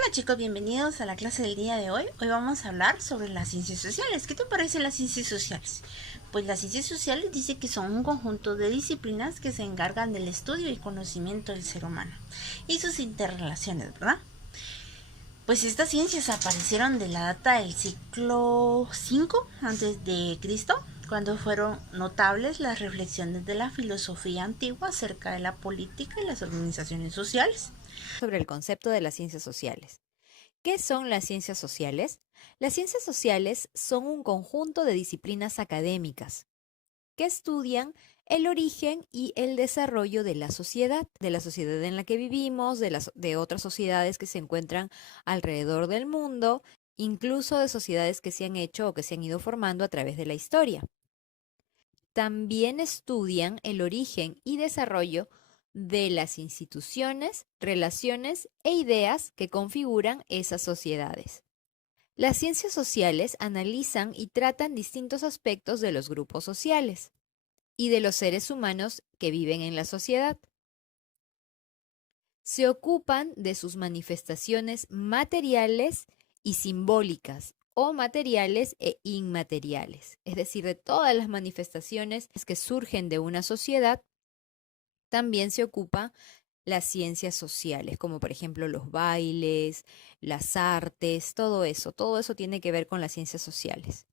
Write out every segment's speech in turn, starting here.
Hola chicos, bienvenidos a la clase del día de hoy. Hoy vamos a hablar sobre las ciencias sociales. ¿Qué te parecen las ciencias sociales? Pues las ciencias sociales dice que son un conjunto de disciplinas que se encargan del estudio y conocimiento del ser humano y sus interrelaciones, ¿verdad? Pues estas ciencias aparecieron de la data del siglo V antes de Cristo, cuando fueron notables las reflexiones de la filosofía antigua acerca de la política y las organizaciones sociales. Sobre el concepto de las ciencias sociales. ¿Qué son las ciencias sociales? Las ciencias sociales son un conjunto de disciplinas académicas que estudian el origen y el desarrollo de la sociedad en la que vivimos, de otras sociedades que se encuentran alrededor del mundo, incluso de sociedades que se han hecho o que se han ido formando a través de la historia. También estudian el origen y desarrollo de las instituciones, relaciones e ideas que configuran esas sociedades. Las ciencias sociales analizan y tratan distintos aspectos de los grupos sociales y de los seres humanos que viven en la sociedad. Se ocupan de sus manifestaciones materiales y simbólicas o materiales e inmateriales, es decir, de todas las manifestaciones que surgen de una sociedad. También se ocupa las ciencias sociales, como por ejemplo los bailes, las artes, todo eso tiene que ver con las ciencias sociales.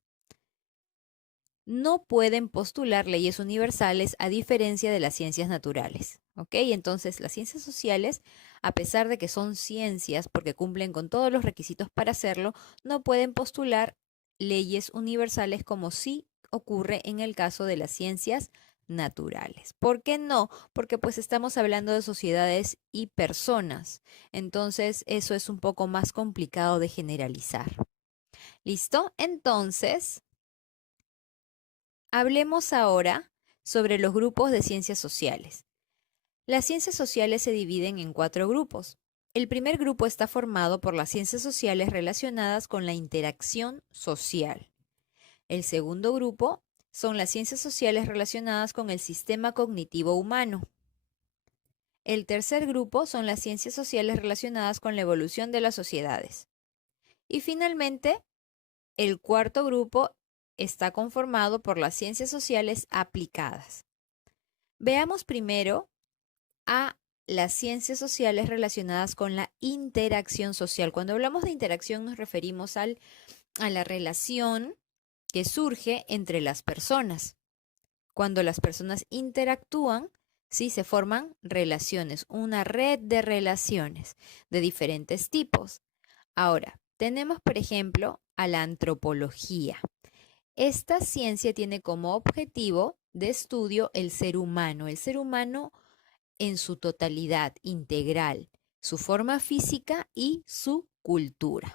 No pueden postular leyes universales a diferencia de las ciencias naturales, ¿ok? Entonces, las ciencias sociales, a pesar de que son ciencias porque cumplen con todos los requisitos para hacerlo, no pueden postular leyes universales como sí ocurre en el caso de las ciencias naturales. ¿Por qué no? Porque pues estamos hablando de sociedades y personas. Entonces, eso es un poco más complicado de generalizar. ¿Listo? Entonces, hablemos ahora sobre los grupos de ciencias sociales. Las ciencias sociales se dividen en 4 grupos. El primer grupo está formado por las ciencias sociales relacionadas con la interacción social. El segundo grupo son las ciencias sociales relacionadas con el sistema cognitivo humano. El tercer grupo son las ciencias sociales relacionadas con la evolución de las sociedades. Y finalmente, el cuarto grupo está conformado por las ciencias sociales aplicadas. Veamos primero a las ciencias sociales relacionadas con la interacción social. Cuando hablamos de interacción nos referimos a la relación que surge entre las personas. Cuando las personas interactúan, sí, se forman relaciones, una red de relaciones de diferentes tipos. Ahora, tenemos, por ejemplo, a la antropología. Esta ciencia tiene como objetivo de estudio el ser humano en su totalidad integral, su forma física y su cultura.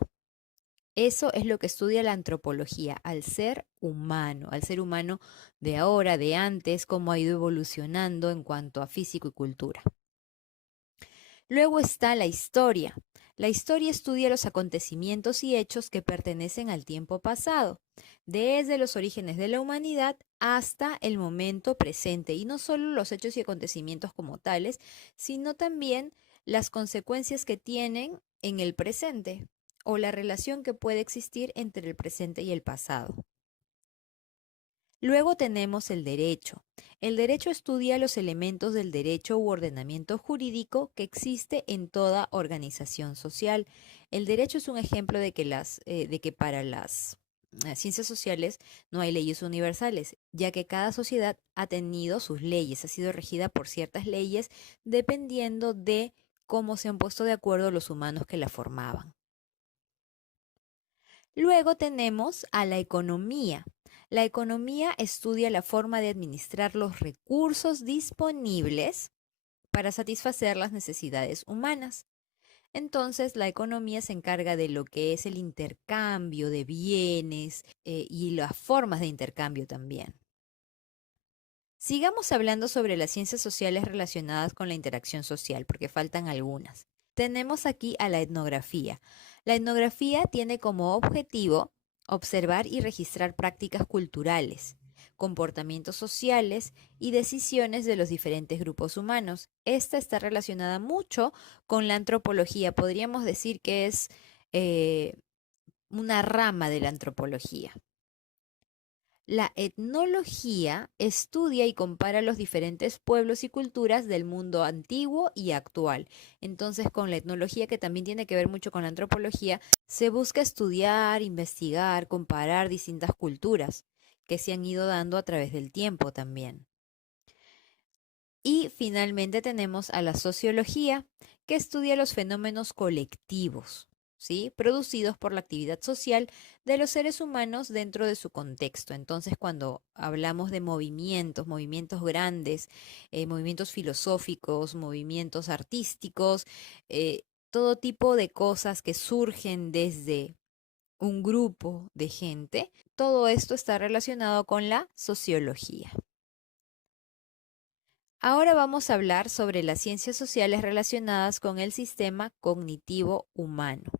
Eso es lo que estudia la antropología, al ser humano de ahora, de antes, cómo ha ido evolucionando en cuanto a físico y cultura. Luego está la historia. La historia estudia los acontecimientos y hechos que pertenecen al tiempo pasado, desde los orígenes de la humanidad hasta el momento presente, y no solo los hechos y acontecimientos como tales, sino también las consecuencias que tienen en el presente o la relación que puede existir entre el presente y el pasado. Luego tenemos el derecho. El derecho estudia los elementos del derecho u ordenamiento jurídico que existe en toda organización social. El derecho es un ejemplo de que para las ciencias sociales no hay leyes universales, ya que cada sociedad ha tenido sus leyes, ha sido regida por ciertas leyes dependiendo de cómo se han puesto de acuerdo los humanos que la formaban. Luego tenemos a la economía. La economía estudia la forma de administrar los recursos disponibles para satisfacer las necesidades humanas. Entonces, la economía se encarga de lo que es el intercambio de bienes y las formas de intercambio también. Sigamos hablando sobre las ciencias sociales relacionadas con la interacción social, porque faltan algunas. Tenemos aquí a la etnografía. La etnografía tiene como objetivo observar y registrar prácticas culturales, comportamientos sociales y decisiones de los diferentes grupos humanos. Esta está relacionada mucho con la antropología. Podríamos decir que es eh, una rama de la antropología. La etnología estudia y compara los diferentes pueblos y culturas del mundo antiguo y actual. Entonces, con la etnología, que también tiene que ver mucho con la antropología, se busca estudiar, investigar, comparar distintas culturas que se han ido dando a través del tiempo también. Y finalmente tenemos a la sociología, que estudia los fenómenos colectivos, ¿sí? Producidos por la actividad social de los seres humanos dentro de su contexto. Entonces, cuando hablamos de movimientos, movimientos grandes, movimientos filosóficos, movimientos artísticos, todo tipo de cosas que surgen desde un grupo de gente, todo esto está relacionado con la sociología. Ahora vamos a hablar sobre las ciencias sociales relacionadas con el sistema cognitivo humano.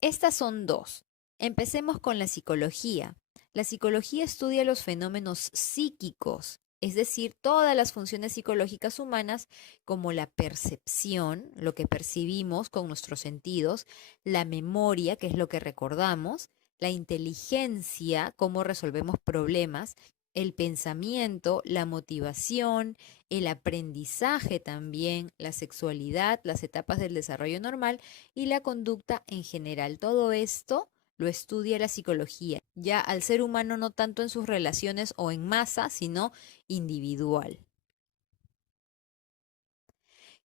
Estas son dos. Empecemos con la psicología. La psicología estudia los fenómenos psíquicos, es decir, todas las funciones psicológicas humanas como la percepción, lo que percibimos con nuestros sentidos, la memoria, que es lo que recordamos, la inteligencia, cómo resolvemos problemas, el pensamiento, la motivación, el aprendizaje también, la sexualidad, las etapas del desarrollo normal y la conducta en general. Todo esto lo estudia la psicología, ya al ser humano no tanto en sus relaciones o en masa, sino individual.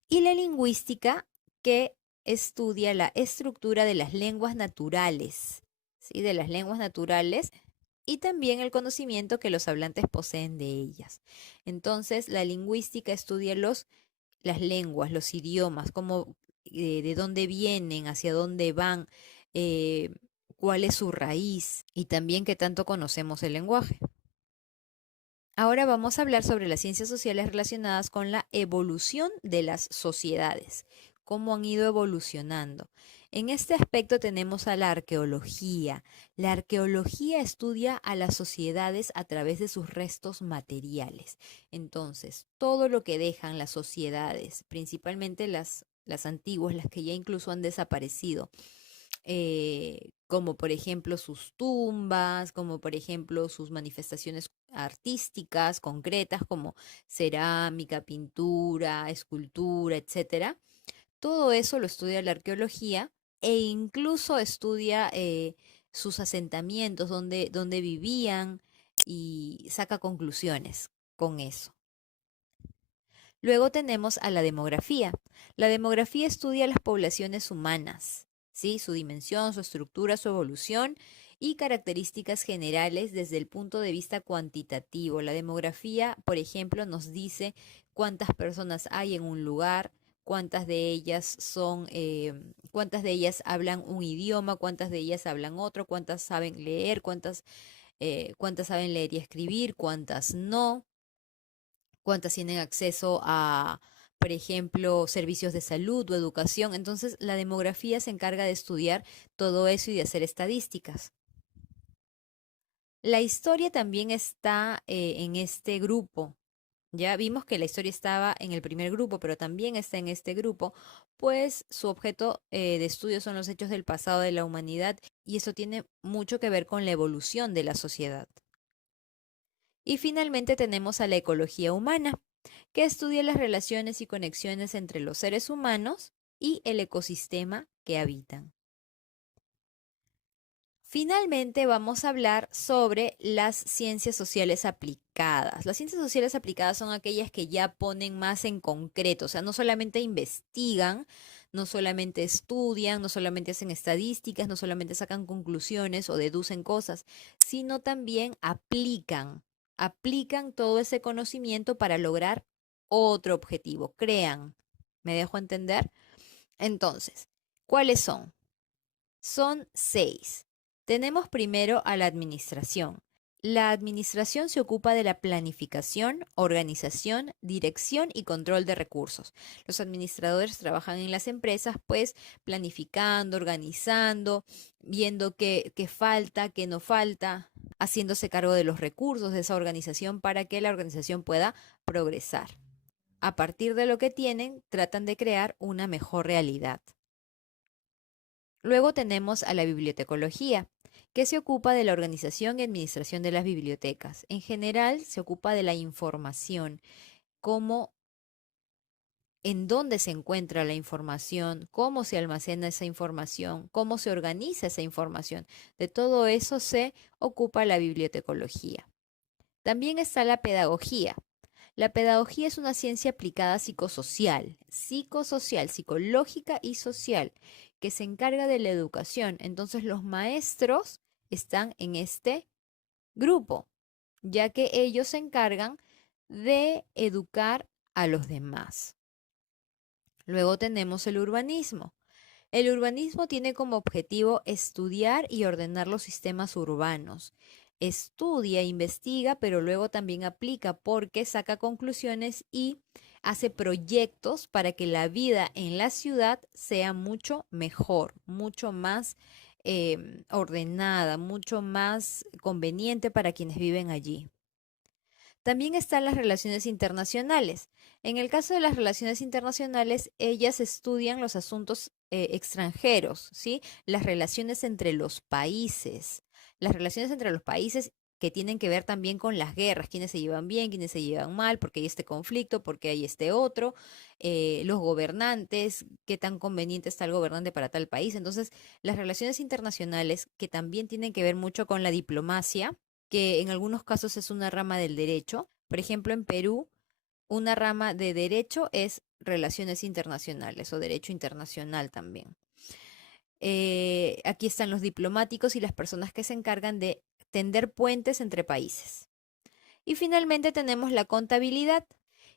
Y la lingüística, que estudia la estructura de las lenguas naturales, ¿sí? De las lenguas naturales y también el conocimiento que los hablantes poseen de ellas. Entonces, la lingüística estudia las lenguas, los idiomas, cómo, de dónde vienen, hacia dónde van, eh, cuál es su raíz y también qué tanto conocemos el lenguaje. Ahora vamos a hablar sobre las ciencias sociales relacionadas con la evolución de las sociedades, cómo han ido evolucionando. En este aspecto tenemos a la arqueología. La arqueología estudia a las sociedades a través de sus restos materiales. Entonces, todo lo que dejan las sociedades, principalmente las antiguas, las que ya incluso han desaparecido, como por ejemplo sus tumbas, como por ejemplo sus manifestaciones artísticas concretas como cerámica, pintura, escultura, etcétera. Todo eso lo estudia la arqueología e incluso estudia sus asentamientos, donde vivían y saca conclusiones con eso. Luego tenemos a la demografía. La demografía estudia las poblaciones humanas, ¿sí? Su dimensión, su estructura, su evolución y características generales desde el punto de vista cuantitativo. La demografía, por ejemplo, nos dice cuántas personas hay en un lugar, cuántas de ellas cuántas de ellas hablan un idioma, cuántas de ellas hablan otro, cuántas saben leer, cuántas saben leer y escribir, cuántas no, cuántas tienen acceso a, por ejemplo, servicios de salud o educación. Entonces, la demografía se encarga de estudiar todo eso y de hacer estadísticas. La historia también está en este grupo. Ya vimos que la historia estaba en el primer grupo, pero también está en este grupo, pues su objeto de estudio son los hechos del pasado de la humanidad y eso tiene mucho que ver con la evolución de la sociedad. Y finalmente tenemos a la ecología humana, que estudia las relaciones y conexiones entre los seres humanos y el ecosistema que habitan. Finalmente vamos a hablar sobre las ciencias sociales aplicadas. Las ciencias sociales aplicadas son aquellas que ya ponen más en concreto, o sea, no solamente investigan, no solamente estudian, no solamente hacen estadísticas, no solamente sacan conclusiones o deducen cosas, sino también aplican todo ese conocimiento para lograr otro objetivo, crean. ¿Me dejo entender? Entonces, ¿cuáles son? Son 6. Tenemos primero a la administración. La administración se ocupa de la planificación, organización, dirección y control de recursos. Los administradores trabajan en las empresas, pues planificando, organizando, viendo qué falta, qué no falta. haciéndose cargo de los recursos de esa organización para que la organización pueda progresar. A partir de lo que tienen, tratan de crear una mejor realidad. Luego tenemos a la bibliotecología, que se ocupa de la organización y administración de las bibliotecas. En general, se ocupa de la información, cómo, en dónde se encuentra la información, cómo se almacena esa información, cómo se organiza esa información. De todo eso se ocupa la bibliotecología. También está la pedagogía. La pedagogía es una ciencia aplicada psicosocial, psicológica y social, que se encarga de la educación. Entonces los maestros están en este grupo, ya que ellos se encargan de educar a los demás. Luego tenemos el urbanismo. El urbanismo tiene como objetivo estudiar y ordenar los sistemas urbanos. Estudia, investiga, pero luego también aplica porque saca conclusiones y hace proyectos para que la vida en la ciudad sea mucho mejor, mucho más ordenada, mucho más conveniente para quienes viven allí. También están las relaciones internacionales. En el caso de las relaciones internacionales, ellas estudian los asuntos extranjeros, ¿sí? Las relaciones entre los países. Las relaciones entre los países que tienen que ver también con las guerras, quiénes se llevan bien, quiénes se llevan mal, porque hay este conflicto, porque hay este otro, los gobernantes, qué tan conveniente está el gobernante para tal país. Entonces, las relaciones internacionales que también tienen que ver mucho con la diplomacia, que en algunos casos es una rama del derecho. Por ejemplo, en Perú, una rama de derecho es relaciones internacionales o derecho internacional también. Aquí están los diplomáticos y las personas que se encargan de tender puentes entre países. Y finalmente tenemos la contabilidad.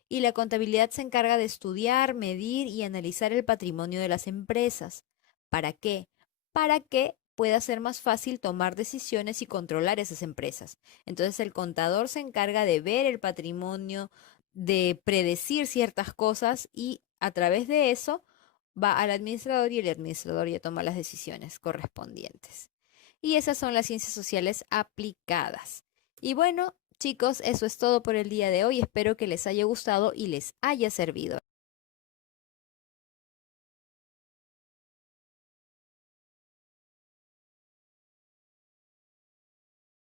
Y la contabilidad se encarga de estudiar, medir y analizar el patrimonio de las empresas. ¿Para qué? Para que pueda ser más fácil tomar decisiones y controlar esas empresas. Entonces el contador se encarga de ver el patrimonio, de predecir ciertas cosas y a través de eso va al administrador y el administrador ya toma las decisiones correspondientes. Y esas son las ciencias sociales aplicadas. Y bueno, chicos, eso es todo por el día de hoy. Espero que les haya gustado y les haya servido.